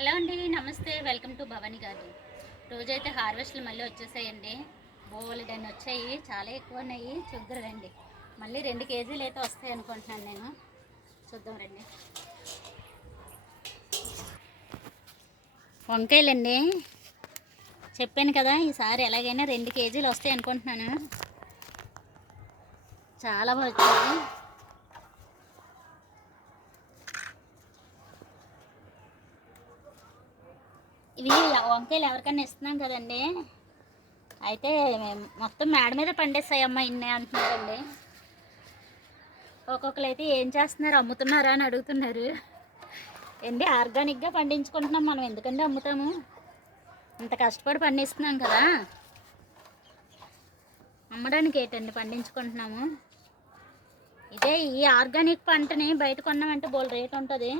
Hello అండి నమస్తే. Welcome to Bhavani garden రోజైతే హార్వెస్ట్లు మళ్ళీ వచ్చేసాయండి. బోలెడ్ వచ్చాయి. చాలా ఎక్కువ ఉన్నాయి. చూద్దరు రండి. మళ్ళీ రెండు కేజీలు అయితే వస్తాయి అనుకుంటున్నాను నేను. చూద్దాం రండి. వంకాయలండి. చెప్పాను కదా ఈసారి ఎలాగైనా రెండు కేజీలు వస్తాయి అనుకుంటున్నాను. చాలా బాగా వచ్చాయి. ఇవి వంకాయలు ఎవరికైనా ఇస్తున్నాం కదండి. అయితే మేము మొత్తం మేడ మీద పండేస్తాయమ్మా ఇన్ని అంటున్నారండి. ఒక్కొక్కరు అయితే ఏం చేస్తున్నారు అమ్ముతున్నారా అని అడుగుతున్నారు. ఏంటి ఆర్గానిక్గా పండించుకుంటున్నాం మనం ఎందుకంటే అమ్ముతాము? ఇంత కష్టపడి పండిస్తున్నాం కదా. అమ్మడానికి ఏంటండి పండించుకుంటున్నాము? ఇదే ఈ ఆర్గానిక్ పంటని బయట కొన్నామంటే బోల్ రేట్ ఉంటుంది.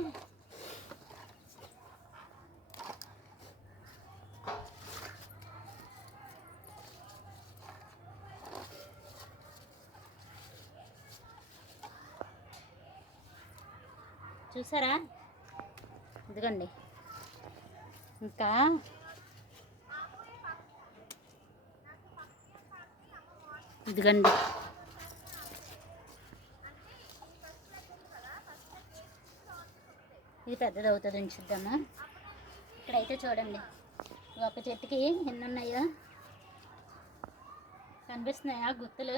చూసారా? ఇదిగోండి. ఇంకా ఇదిగోండి. ఇది పెద్దది అవుతుంది ఉంచుద్దామా ఇక్కడైతే చూడండి. ఒక చెట్టుకి ఎన్ని ఉన్నాయో కనిపిస్తున్నాయా గుత్తులు?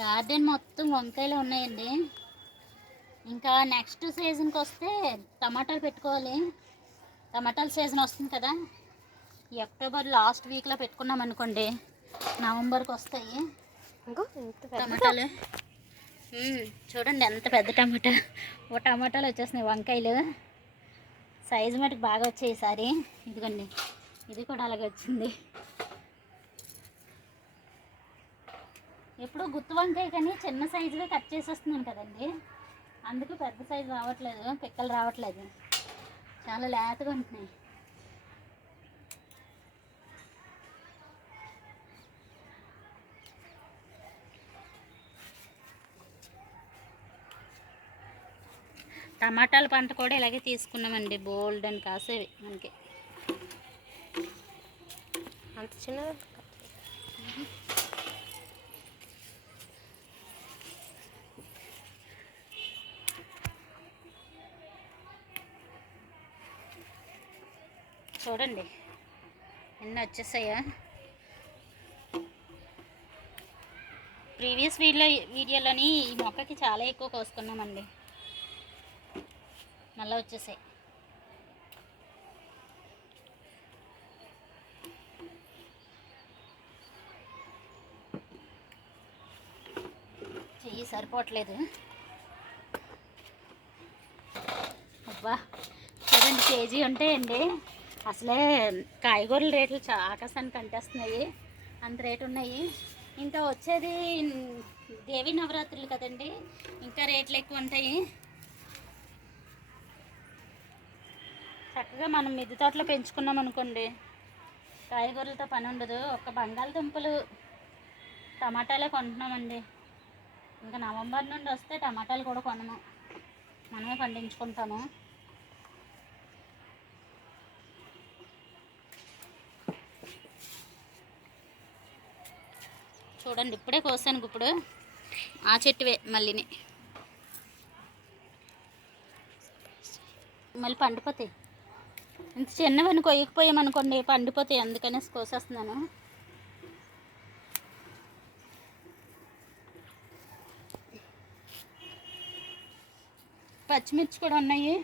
గార్డెన్ మొత్తం వంకాయలు ఉన్నాయండి. ఇంకా నెక్స్ట్ సీజన్కి వస్తే టమాటాలు పెట్టుకోవాలి. టమాటాల సీజన్ వస్తుంది కదా. ఈ అక్టోబర్ లాస్ట్ వీక్లో పెట్టుకున్నాం అనుకోండి నవంబర్కి వస్తాయి. టమాటాలు. చూడండి ఎంత పెద్ద టమాటా. ఓ టమాటాలు వచ్చేసినాయి వంకాయలు. సైజు మటుకు బాగా వచ్చాయి ఈసారి. ఇదిగోండి ఇది కూడా అలాగే వచ్చింది. ఎప్పుడు గుత్తి వంకాయ కానీ చిన్న సైజుగా కట్ చేసేస్తున్నాను కదండి. అందుకు పెద్ద సైజు రావట్లేదు పిక్కలు రావట్లేదు. చాలా లేతగా ఉంటున్నాయి. టమాటాల పంట కూడా ఇలాగే తీసుకున్నామండి బోల్డ్ అని కాసేవి మనకి. అంత చిన్నది చూడండి. ఎన్ని వచ్చేసాయా? ప్రీవియస్ వీడియో వీడియోలోని ఈ మొక్కకి చాలా ఎక్కువ కోసుకున్నామండి. మళ్ళీ వచ్చేసాయి. చెయ్యి సరిపోవట్లేదు. అబ్బా చూడండి కేజీ ఉంటాయండి అసలే కాయగూరల రేట్లు ఆకాశానికి కంటేస్తున్నాయి అంత రేటు ఉన్నాయి. ఇంకా వచ్చేది దేవి నవరాత్రులు కదండి. ఇంకా రేట్లు ఎక్కువ ఉంటాయి. చక్కగా మనం మిద్దె తోటలో పెంచుకున్నాం అనుకోండి. కాయగూరలతో పని ఉండదు. ఒక బంగాళదుంపలు టమాటాలే కొంటున్నామండి. ఇంకా నవంబర్ నుండి వస్తే టమాటాలు కూడా కొనము. మనమే పండించుకుంటాము. చూడండి ఇప్పుడే కోసాను ఇప్పుడు. ఆ చెట్టువే మళ్ళీని. మళ్ళీ పండిపోతాయి ఇంత చిన్నవని కొయ్యకపోయామనుకోండి పండిపోతాయి అందుకనేసి కోసేస్తున్నాను. పచ్చిమిర్చి కూడా ఉన్నాయి.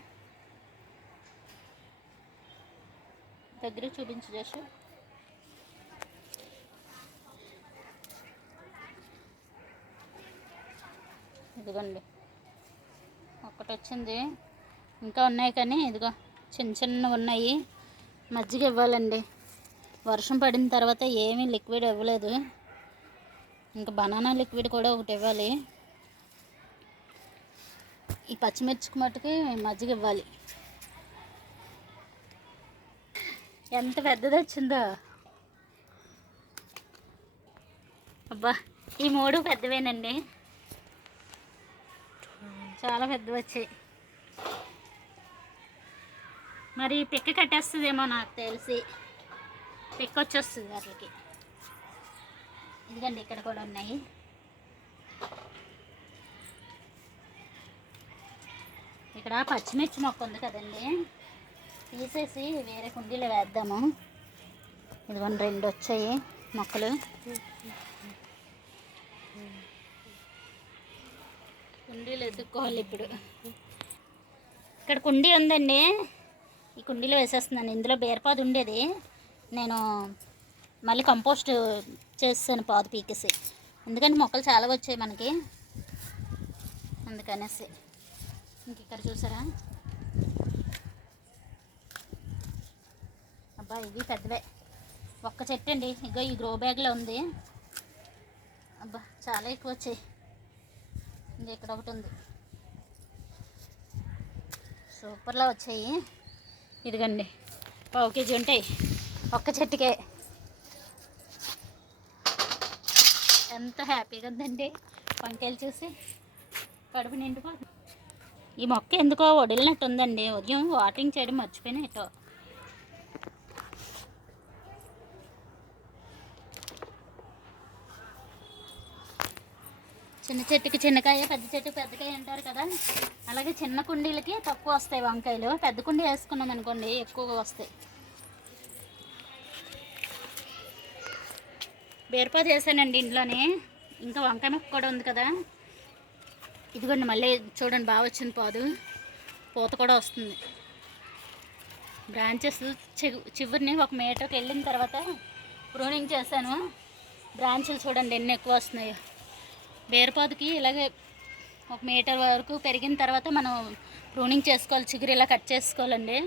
దగ్గర చూపించు జస్ట్ ఇదిగోండి. ఒక్కటి వచ్చింది ఇంకా ఉన్నాయి కానీ ఇదిగో చిన్న చిన్నవి ఉన్నాయి. మజ్జిగ ఇవ్వాలండి. వర్షం పడిన తర్వాత ఏమీ లిక్విడ్ ఇవ్వలేదు. ఇంకా బనానా లిక్విడ్ కూడా ఒకటి ఇవ్వాలి. ఈ పచ్చిమిర్చికి మట్టుకి మజ్జిగ ఇవ్వాలి. ఎంత పెద్దది వచ్చిందో. అబ్బా ఈ మూడు పెద్దవేనండి. చాలా పెద్దవి వచ్చాయి మరి పిక్క కట్టేస్తుందేమో నాకు తెలిసి. పిక్క వచ్చేస్తుంది వాటికి ఇదిగండి ఇక్కడ కూడా ఉన్నాయి. ఇక్కడ పచ్చిమిర్చి మొక్క ఉంది కదండి. తీసేసి వేరే కుండీలో వేద్దాము. ఇదిగోండి రెండు వచ్చాయి మొక్కలు. కుండీలు ఎత్తుక్కోవాలి ఇప్పుడు. ఇక్కడ కుండీ ఉందండి. ఈ కుండీలో వేసేస్తున్నాను. ఇందులో బీరపాదు ఉండేది. నేను మళ్ళీ కంపోస్ట్ చేస్తాను పాదు పీకేసి. ఎందుకంటే మొక్కలు చాలా వచ్చాయి మనకి. అందుకనేసి. ఇంక ఇక్కడ చూసారా? అబ్బా ఇవి పెద్దవే. ఒక్క చెట్టు అండి. ఇగో ఈ గ్రో బ్యాగ్లో ఉంది. అబ్బా చాలా ఎక్కువ వచ్చాయి. ఇది ఇక్కడ ఒకటి ఉంది. సూపర్లా వచ్చాయి. ఇదిగండి పావు కేజీ ఉంటాయి. ఒక్క చెట్టుకే. ఎంత హ్యాపీగా ఉందండి. వంకాయలు చూసి కడుపు నిండిపోతుంది. ఈ మొక్క ఎందుకో వడిలినట్టు ఉందండి ఉదయం వాటరింగ్ చేయడం మర్చిపోయినా చిన్న చెట్టుకి చిన్నకాయ పెద్ద చెట్టుకి పెద్దకాయ అంటారు కదా. అలాగే చిన్న కుండీలకి తక్కువ వస్తాయి వంకాయలు. పెద్ద కుండీ వేసుకున్నాం అనుకోండి ఎక్కువగా వస్తాయి. బీరపా చేశానండి ఇంట్లోనే. ఇంకా వంకాయ మొక్క కూడా ఉంది కదా. ఇదిగోండి మళ్ళీ చూడండి బాగా వచ్చింది పాదు. పూత కూడా వస్తుంది. బ్రాంచెస్ చివరిని ఒక మీటర్కి వెళ్ళిన తర్వాత ప్రూనింగ్ చేశాను. బ్రాంచులు చూడండి ఎన్ని ఎక్కువ వస్తున్నాయో. బీరపాదుకి ఇలాగే ఒక మీటర్ వరకు పెరిగిన తర్వాత మనం ప్రూనింగ్ చేసుకోవాలి చిగురు ఇలా కట్ చేసుకోవాలండి.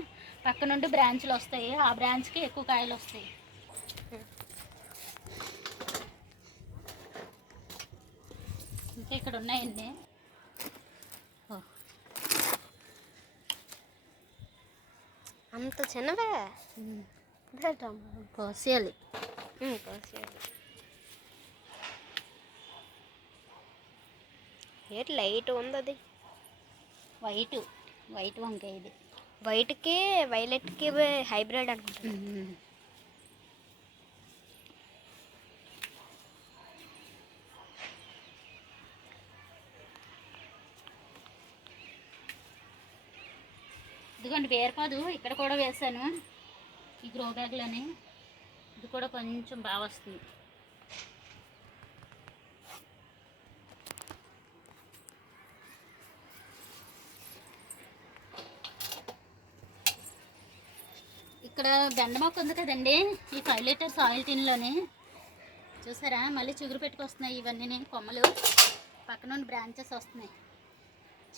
పక్క నుండి బ్రాంచ్లు వస్తాయి. ఆ బ్రాంచ్కి ఎక్కువ కాయలు వస్తాయి. ఇంకా ఇక్కడ ఉన్నాయండి. అంత చిన్నవే? ఉమ్, పెట్టమ్మా. ఏంటి లైట్ ఉంది అది వైట్ వైట్ వంకాయ ఇది. వైట్కి వైలెట్కి హైబ్రిడ్ అనుకుంటా ఉమ్. ఇదిగోండి బేరపాదు ఇక్కడ కూడా వేసాను ఈ గ్రో బ్యాగ్లోనే. ఇది కూడా కొంచెం బాగా వస్తుంది. ఇక్కడ బెండ మొక్క ఉంది కదండి ఈ ఫైవ్ లీటర్స్ ఆయిల్ టిన్లోనే. చూసారా? మళ్ళీ చిగురు పెట్టుకొస్తున్నాయి ఇవన్నీ కొమ్మలు. పక్కన నుండి బ్రాంచెస్ వస్తున్నాయి.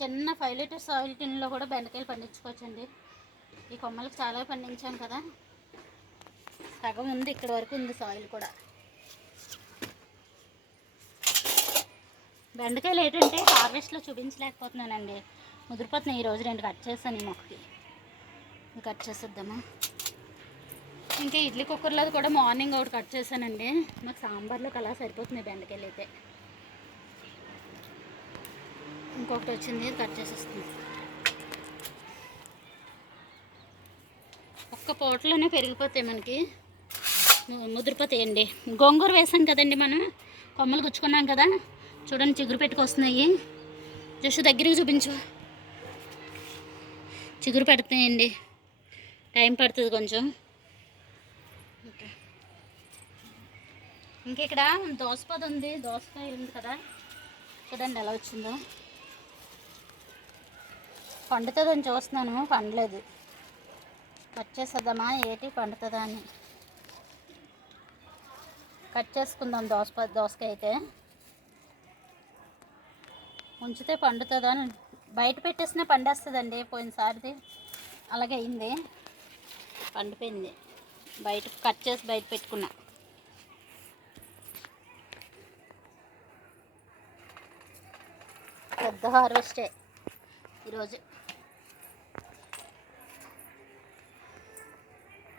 చిన్న ఫైవ్ లీటర్స్ ఆయిల్ టిన్లో కూడా బెండకాయలు పండించుకోవచ్చండి. ఈ కొమ్మలకు చాలా పండించాం కదా. సగం ఉంది ఇక్కడ వరకు ఉంది సాయిల్ కూడా. బెండకాయలు ఏంటంటే హార్వెస్ట్లో చూపించలేకపోతున్నానండి. ముదిరిపోతున్నాయి ఈరోజు రెండు కట్ చేశాను ఈ మొక్కకి. కట్ చేసేద్దామా? ఇంకా ఇడ్లీ కుక్కర్లో కూడా మార్నింగ్ ఒకటి కట్ చేశానండి. మాకు సాంబార్లోకి అలా సరిపోతున్నాయి బెండకాయలు అయితే ఇంకొకటి వచ్చింది కట్ చేసేస్తుంది ఒక్క పూటలోనే పెరిగిపోతాయి మనకి. ము- ముదిరిపోతాయండి గోంగూర వేసాం కదండి మనం. కొమ్మలు గుచ్చుకున్నాం కదా. చూడండి చిగురు పెట్టుకొస్తున్నాయి. జస్ట్ దగ్గరికి చూపించు. చిగురు పెడుతున్నాయండి. టైం పడుతుంది కొంచెం. ఇంకా ఇక్కడ దోసపది ఉంది. దోసకాయ ఉంది కదా. చూడండి ఎలా వచ్చిందో. పండుతుందని చూస్తున్నాను పండలేదు. కట్ చేసేద్దామా? ఏటి పండుతుందా అని. కట్ చేసుకుందాం దోసప దోసకాయ అయితే. ఉంచితే పండుతుందా అని. బయట పెట్టేసినా పండేస్తుందండి పోయినసారిది. అలాగే అయింది పండిపోయింది. బయట కట్ చేసి బయట పెట్టుకున్నా. పెద్ద హార్వెస్టే ఈరోజు.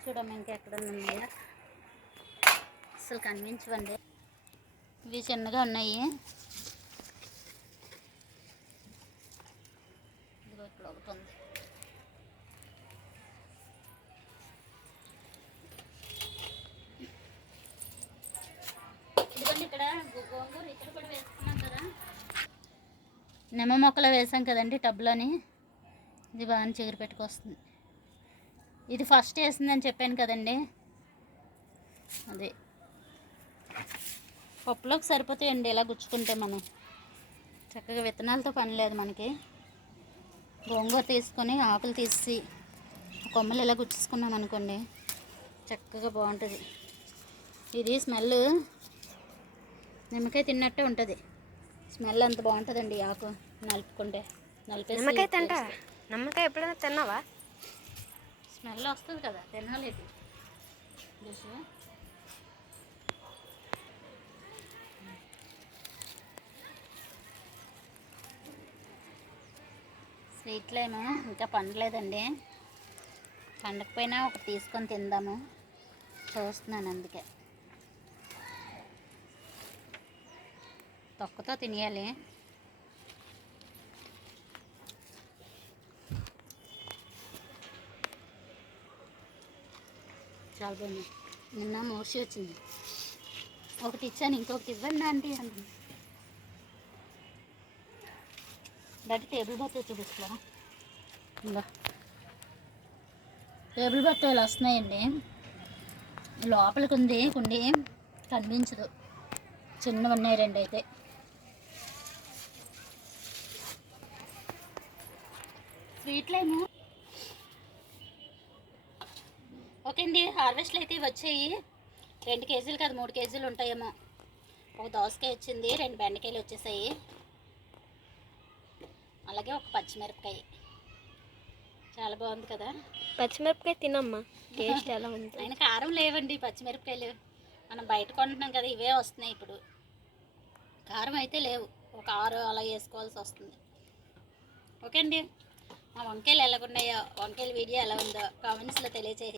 చూడమ్మ ఇంకెక్కడ ఉన్నాయా అసలు కనిపించవండి ఇవి చిన్నగా ఉన్నాయి. ఇదిగో ఇక్కడ ఒకటి ఉంది ఇదిగోండి ఇక్కడ గో- గోంగూర ఇక్కడ కూడా వేసుకున్నాం కదా నిమ్మ మొక్కలు వేసాం కదండి టబ్లోని. ఇది బాగా చిగురు పెట్టుకొస్తుంది. ఇది ఫస్ట్ వేసిందని చెప్పాను కదండి. అదే. పప్పులోకి సరిపోతాయండి ఇలా గుచ్చుకుంటే మనం. చక్కగా విత్తనాలతో పని లేదు మనకి. గోంగూర తీసుకొని ఆకులు తీసి కొమ్మలు ఇలా గుచ్చేసుకున్నాం అనుకోండి చక్కగా బాగుంటుంది. ఇది స్మెల్ నిమ్మకాయ తిన్నట్టే ఉంటుంది. స్మెల్ అంత బాగుంటుందండి ఆకు. నలుపుకుంటే నలిపేసి నిమ్మకాయ తింటా. నిమ్మకాయ ఎప్పుడైనా తిన్నావా? స్మెల్ వస్తుంది కదా తినాలి ఇది చూసు. స్వీట్లు ఏమో ఇంకా పండలేదండి. పండకపోయినా ఒకటి తీసుకొని తిందాము. చూస్తున్నాను అందుకే. తొక్కతో తినేయాలి. బాగుంది నిన్న మోసి వచ్చింది. ఒకటి ఇచ్చాను ఇంకొకటి ఇవ్వండి ఆంటీ అంది. దాటి టేబుల్ బట్ట చూపిస్తా ఇంకా టేబుల్ బట్టలు వస్తున్నాయండి. లోపలికి ఉంది కుండి కనిపించదు. చిన్నవి ఉన్నాయి రెండు అయితే స్వీట్లేమో ఓకే అండి హార్వెస్ట్లు అయితే వచ్చాయి. రెండు కేజీలు కాదు మూడు కేజీలు ఉంటాయేమో. ఒక దోసకాయ వచ్చింది రెండు బెండకాయలు వచ్చేసాయి. అలాగే ఒక పచ్చిమిరపకాయ. చాలా బాగుంది కదా? పచ్చిమిరపకాయ తినమ్మా టేస్ట్ ఎలా ఉంది. ఆయన కారం లేవండి పచ్చిమిరపకాయలు. మనం బయట కొంటున్నాం కదా ఇవే వస్తున్నాయి ఇప్పుడు. కారం అయితే లేవు ఒక ఆరు అలా వేసుకోవాల్సి వస్తుంది. ఓకే అండి మా వంకాయలు ఎలాగున్నాయో వంకాయల వీడియో ఎలా ఉందో కామెంట్స్లో తెలియచేయండి.